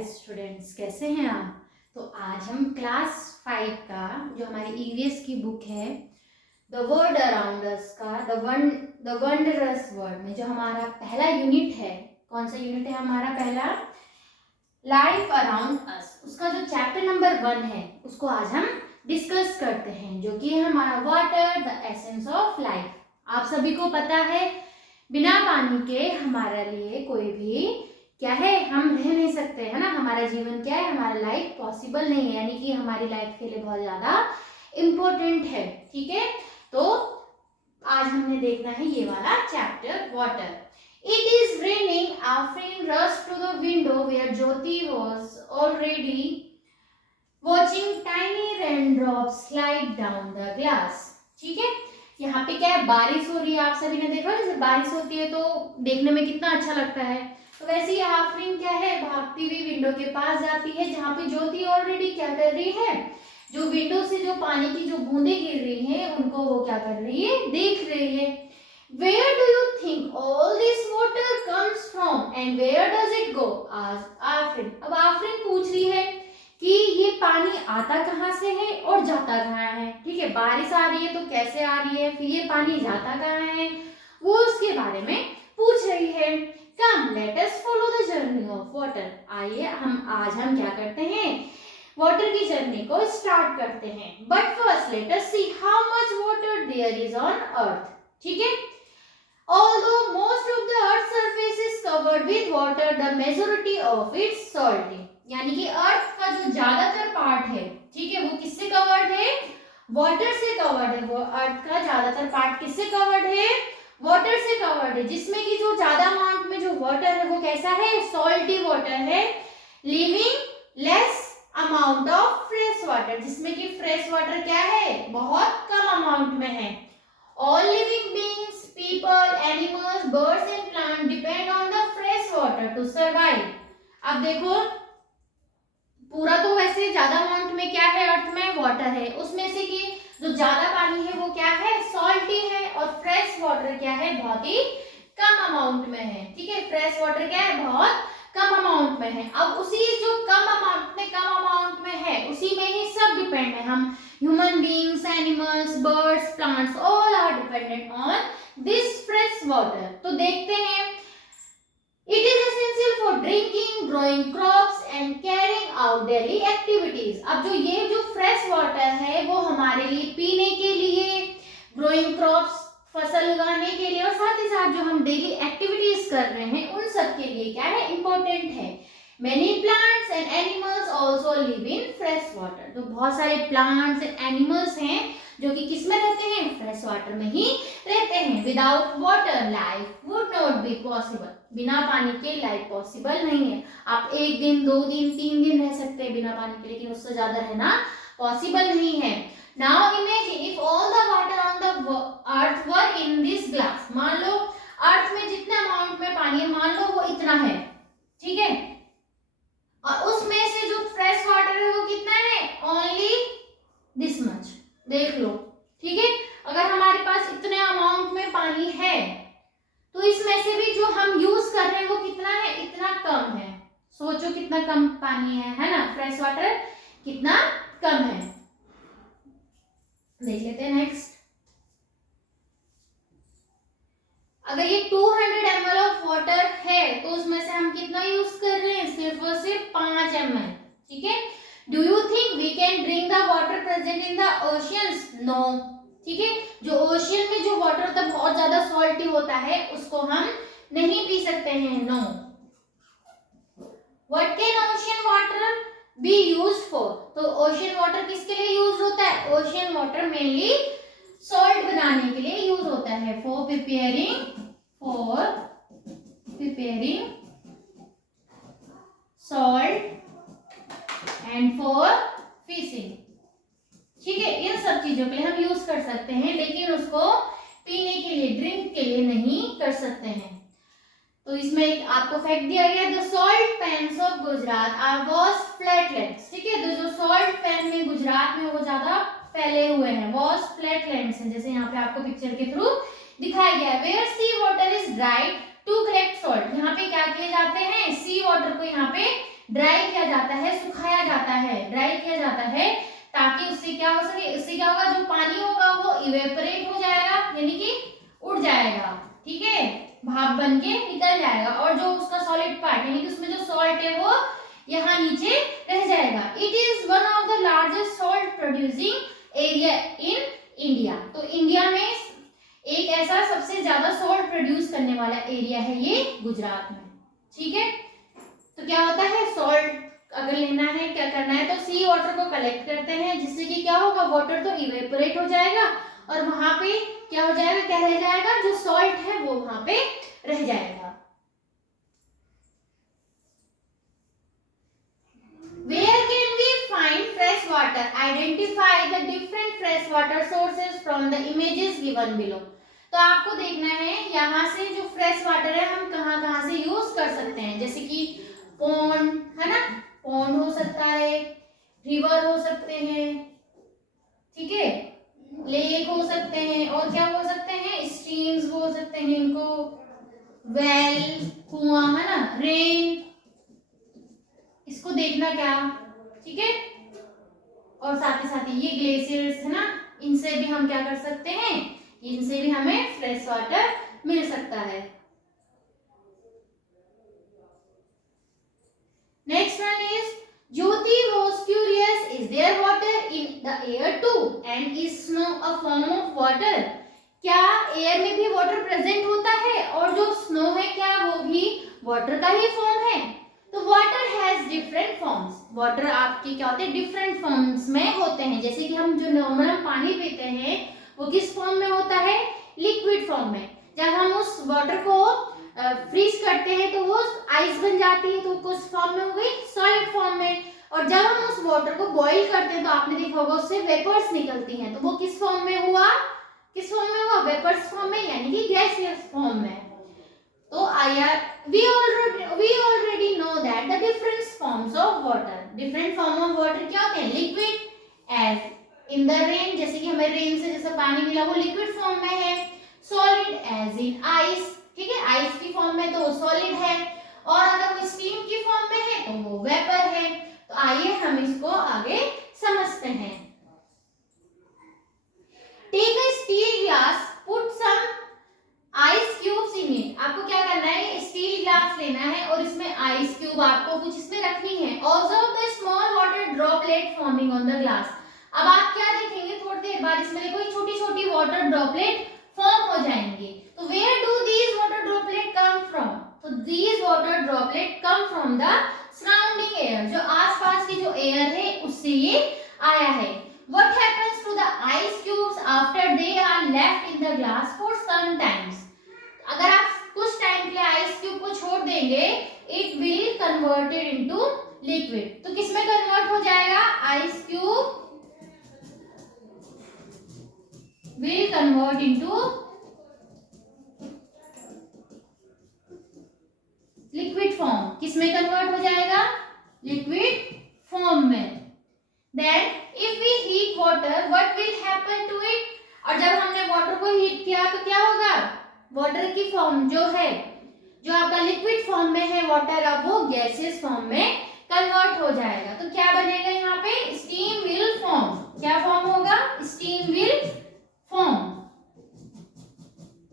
प्यारे स्टूडेंट्स, कैसे हैं आप। तो आज हम क्लास 5 का जो हमारी ईवीएस की बुक है द वर्ल्ड अराउंड अस का द वंडरस वर्ल्ड में जो हमारा पहला यूनिट है, कौन सा यूनिट है हमारा पहला, लाइफ अराउंड अस, उसका जो चैप्टर नंबर 1 है उसको आज हम डिस्कस करते हैं, जो कि है हमारा water the essence of life. आप सभी को पता है बिना पानी के हमारे लिए कोई भी क्या है, हम रह नहीं सकते, है ना। हमारा जीवन क्या है, हमारा लाइफ पॉसिबल नहीं है, यानी कि हमारी लाइफ के लिए बहुत ज्यादा इम्पोर्टेंट है। ठीक है, तो आज हमने देखना है ये वाला chapter water. It is raining, our friend rush to the window where Jyoti was already watching tiny raindrops slide down the glass. ठीक है, यहाँ पे क्या है, बारिश हो रही है। आप सभी ने देखा जैसे बारिश होती है तो देखने में कितना अच्छा लगता है। तो वैसे ही आफरीन क्या है, भागती हुई विंडो के पास जाती है जहाँ पे ज्योति ऑलरेडी क्या कर रही है, जो विंडो से जो पानी की जो बूंदे गिर रही हैं उनको वो क्या कर रही है, देख रही है। Where do you think all this water comes from and where does it go? asked Afreen. अब आफरीन पूछ रही है कि ये पानी आता कहाँ से है और जाता कहाँ है। ठीक है, बारिश आ रही है तो कैसे आ रही है, फिर ये पानी जाता कहाँ है, वो उसके बारे में पूछ रही है। Come, let us follow the journey of water. आइए हम क्या करते हैं, वाटर की जर्नी को स्टार्ट करते हैं। But first let us see how much water there is on earth. ठीक है, although most of the earth's surface is covered with water, the majority of its salty. यानी कि अर्थ का जो ज्यादातर पार्ट है, ठीक है, वो किससे कवर्ड है, वाटर से कवर्ड है। वो अर्थ का ज्यादातर पार्ट किससे कवर्ड है, वाटर से कवर्ड है, जिसमें कि जो ज्यादा अमाउंट में जो वाटर है वो कैसा है, सॉल्टी वाटर है, living less amount of fresh water, जिसमें कि फ्रेश वाटर क्या है, बहुत कम अमाउंट में है। All living beings, people, animals, birds and plant depend on the fresh water to survive. अब देखो, पूरा तो वैसे ज्यादा अमाउंट में क्या है, अर्थ में वाटर है, उसमें से कि जो ज्यादा पानी है वो क्या है, सॉल्टी है, और फ्रेश वाटर क्या है, बहुत ही कम अमाउंट में है। ठीक है, फ्रेश वाटर क्या है, बहुत कम अमाउंट में है। अब उसी जो कम अमाउंट में है उसी में ही सब डिपेंड है। हम human beings, animals, birds, plants, all are dependent on this fresh water. तो देखते हैं, it is essential for drinking, growing crops and carrying out daily activities. अब जो फ्रेश वाटर है वो हमारे लिए पीने के लिए, ग्रोइंग क्रॉप्स फसल उगाने के लिए, और साथ ही साथ जो हम डेली एक्टिविटीज कर रहे हैं उन सब के लिए क्या है, इंपॉर्टेंट है। Many plants and animals also live in fresh water. तो बहुत सारे प्लांट्स एंड एनिमल्स हैं जो कि किस में रहते हैं, फ्रेश वाटर में ही रहते हैं। Without water life would not be possible. बिना पानी के लाइफ पॉसिबल नहीं है। आप 1 दिन 2 दिन 3 दिन रह सकते हैं बिना पानी के, लेकिन उससे ज्यादा रहना पॉसिबल नहीं है। Now imagine if all the water on the earth were in this glass. मान लो अर्थ में जितने अमाउंट में पानी है, मान लो वो इतना है, ठीक है, और उसमें से जो फ्रेश वाटर है वो कितना है, ओनली दिस मच। देख लो, ठीक है, अगर हमारे पास इतने अमाउंट में पानी है तो इसमें से भी जो हम यूज कर रहे हैं वो कितना है, इतना कम है। सोचो कितना कम पानी है ना, फ्रेश वाटर कितना कम है। देख लेते हैं नेक्स्ट। अगर ये 200 ml ऑफ वाटर है तो उसमें से हम कितना यूज कर रहे हैं, सिर्फ और सिर्फ 5 ml। ठीक है, do you think we can drink the water present in the oceans? No. ठीक है, जो ओशियन में जो वाटर होता है बहुत ज्यादा सॉल्टी होता है, उसको हम नहीं पी सकते हैं। No. What can ocean water be used for? तो ओशियन वाटर किसके लिए यूज होता है, ओशियन वाटर मेनली सॉल्ट बनाने के लिए यूज होता है। For preparing salt and for fishing. ठीक है, इन सब चीजों के लिए हम यूज कर सकते हैं, लेकिन उसको पीने के लिए, ड्रिंक के लिए नहीं कर सकते हैं। तो इसमें एक आपको फैक्ट दिया गया है, the salt pans of Gujarat are vast flatlands. ठीक है, तो जो सॉल्ट पैन में गुजरात में वो ज्यादा फैले हुए हैं, वास्ट फ्लैटलैंड्स हैं, जैसे यहाँ पे आपको पिक्चर के थ्रू दिखाया गया है। Where sea water is dried to collect salt. यहाँ पे क्या किए जाते हैं, सी वाटर को यहाँ पे ड्राई किया जाता है, सुखाया जाता है, ड्राई किया जाता है, ताकि उससे क्या हो सके, उससे क्या होगा, जो पानी होगा वो इवेपोरेट हो जाएगा, यानी कि उड़ जाएगा, ठीक है, भाप बन के निकल जाएगा, और जो उसका सॉलिड पार्ट यानी कि उसमें जो सॉल्ट है वो यहाँ नीचे रह जाएगा। It is one of the largest salt producing area in India. तो इंडिया में एक ऐसा सबसे ज्यादा सॉल्ट प्रोड्यूस करने वाला एरिया है ये गुजरात में, ठीक है। तो क्या होता है, सॉल्ट अगर लेना है, क्या करना है, तो सी वाटर को कलेक्ट करते हैं, जिससे कि क्या होगा, वाटर तो इवेपोरेट हो जाएगा और वहां पे क्या हो जाएगा, क्या रह जाएगा, जो सॉल्ट है वो वहां पे रह जाएगा। Where can we find fresh water? Identify the different fresh water sources from the images given below. तो आपको देखना है यहाँ से जो फ्रेश वाटर है हम कहाँ कहाँ से यूज कर सकते हैं, जैसे कि पॉन्ड है ना, पॉन्ड हो सकता है, रिवर हो सकते हैं, ठीक है, लेक हो सकते हैं, और क्या हो सकते हैं, स्ट्रीम्स हो सकते हैं इनको, वेल कुआं है ना, रेन, इसको देखना क्या, ठीक है। और साथ ही ये ग्लेशियर्स है ना, इनसे भी हम क्या कर सकते हैं, इनसे भी हमें फ्रेश वाटर मिल सकता है। Next one is Jyoti was curious, is there water in the air too and is snow a form of water? क्या एयर में भी वाटर प्रेजेंट होता है और जो स्नो है क्या वो भी वाटर का ही फॉर्म है? तो water has different forms, water आपके क्या होते हैं, डिफरेंट फॉर्म्स में होते हैं। जैसे कि हम जो नॉर्मल हम पानी पीते हैं वो किस फॉर्म में होता है, लिक्विड फॉर्म में। जब हम उस वाटर को फ्रीज करते हैं तो वो आइस बन जाती है, तो किस फॉर्म में हो गई, सॉलिड फॉर्म में। और जब हम उस वाटर को बॉईल करते हैं तो आपने देखा होगा उससे वेपर्स निकलती हैं, तो वो किस फॉर्म में हुआ, किस फॉर्म में हुआ, वेपर्स फॉर्म में, यानी कि गैसियस फॉर्म में। तो we already know that the different forms of water, different form of water क्या होते हैं, liquid, as in the rain, जैसे कि हमें रेन से जैसा पानी मिला वो लिक्विड फॉर्म में है, सॉलिड as in आइस, ठीक है, आइस की फॉर्म में तो सॉलिड है, और अगर वो स्टीम की फॉर्म में है तो वो वेपर है। तो आइए हम इसको आगे समझते हैं। Take a steel glass, put some ice cubes in it. आपको क्या करना है, स्टील ग्लास लेना है और इसमें आइस क्यूब आपको कुछ इसमें रखनी है। Observe the small water droplet forming on the glass. अब आप क्या देखेंगे, थोड़ी देर बाद इसमें देखो छोटी छोटी वाटर ड्रॉपलेट फॉर्म हो जाएंगे। तो where do these water droplet come from? तो these water droplet come from the surrounding air, जो आसपास की जो एयर है उससे ये आया है। What happens to the ice cubes after they are left in the glass for some times? अगर आप कुछ टाइम के लिए आइस क्यूब को छोड़ देंगे, it will converted into liquid। तो किसमें कन्वर्ट हो जाएगा, ice cube will convert into liquid form. किसमें कन्वर्ट हो जाएगा, लिक्विड फॉर्म में। Then if we heat water, what will happen to it? और जब हमने वाटर को हीट किया तो क्या होगा, वाटर की फॉर्म जो है, जो आपका लिक्विड फॉर्म में है वाटर, अब वो गैसियस फॉर्म में कन्वर्ट हो जाएगा। तो क्या बनेगा यहाँ पे, स्टीम विल फॉर्म। क्या फॉर्म होगा, steam will form,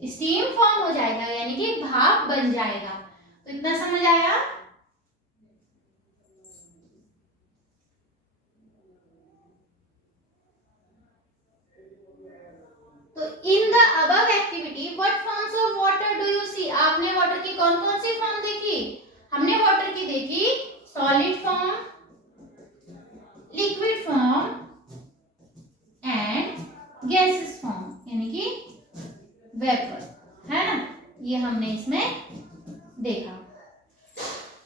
steam form हो जाएगा, यानी कि भाप बन जाएगा। तो इतना समझ आया। तो in the above activity what forms of water do you see? आपने वाटर की कौन कौन सी फॉर्म देखी? हमने वाटर की देखी solid form, liquid form and gases form, यानी कि वेपर, है ना, ये हमने इसमें देखा।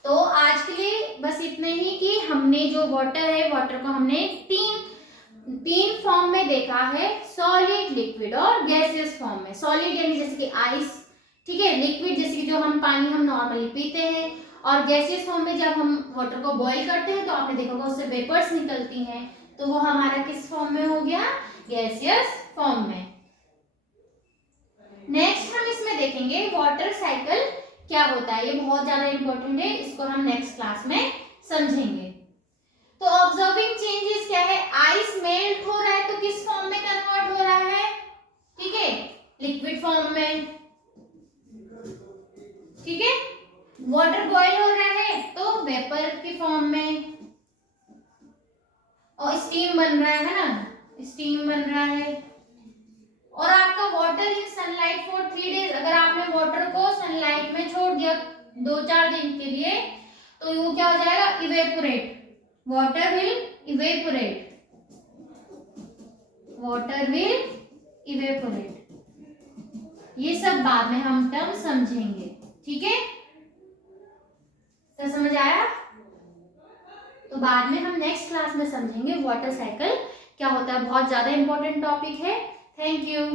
तो आज के लिए बस इतने ही कि हमने जो वाटर है, वाटर को हमने तीन फॉर्म में देखा है, सॉलिड, लिक्विड और गैसियस फॉर्म में। सॉलिड यानी जैसे कि आइस, ठीक है, लिक्विड जैसे कि जो हम पानी हम नॉर्मली पीते हैं, और गैसियस फॉर्म में जब हम वाटर को बॉईल करते हैं तो आपने देखा होगा उससे वेपर्स निकलती हैं, तो वो हमारा किस फॉर्म में हो गया, गैसियस फॉर्म में। नेक्स्ट हम इसमें देखेंगे वाटर साइकिल क्या होता है, ये बहुत ज्यादा इंपॉर्टेंट है, इसको हम नेक्स्ट क्लास में समझेंगे। तो ऑब्जर्विंग चेंजेस क्या है, आइस मेल्ट हो रहा है तो किस फॉर्म में कन्वर्ट हो रहा है, ठीक है, लिक्विड फॉर्म में, ठीक है। वाटर बॉईल हो रहा है तो वेपर के फॉर्म में, और स्टीम बन रहा है ना, स्टीम बन रहा है। और आपका water in sunlight for 3 days, अगर आपने वाटर को सनलाइट में छोड़ दिया 2-4 दिन के लिए तो वो क्या हो जाएगा, evaporate, water will evaporate, water will evaporate. ये सब बाद में हम टर्म समझेंगे, ठीक है। तो समझ आया, तो बाद में हम नेक्स्ट क्लास में समझेंगे वाटर साइकिल क्या होता है, बहुत ज्यादा इंपॉर्टेंट टॉपिक है। Thank you.